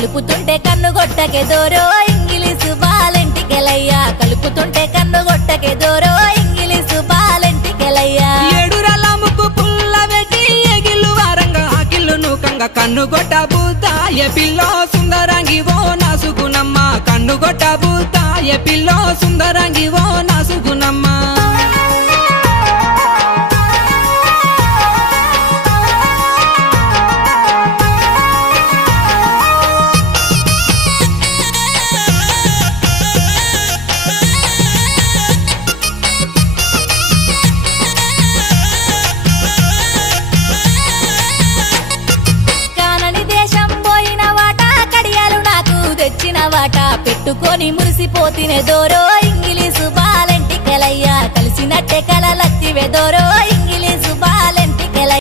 కలుపుతుంటే కన్ను గొట్టకే దోరో ఇంగిలీసు బాలెంటికెలయ్యా కలుపుతుంటే కన్ను గొట్టకే దోరో ఇంగిలీసు బాలెంటికెలయ్యా ఏడురల ముక్కు పుల్ల పెట్టి ఎగిల్లు వారంగా ఆకిల్లు నూకంగా కన్ను గొట్ట బూతాయ పిల్లో సుందరంగి ఓ నాసుగునమ్మ కన్ను గొట్ట బూతాయ పిల్లో సుందరంగి ఓ నాసుగునమ్మ పెట్టుకొని మురిసిపోతినే దోరో ఇంగిలీసు బాలెంటికెలయ్యా కలిసినట్టే కలలత్తివే దోరో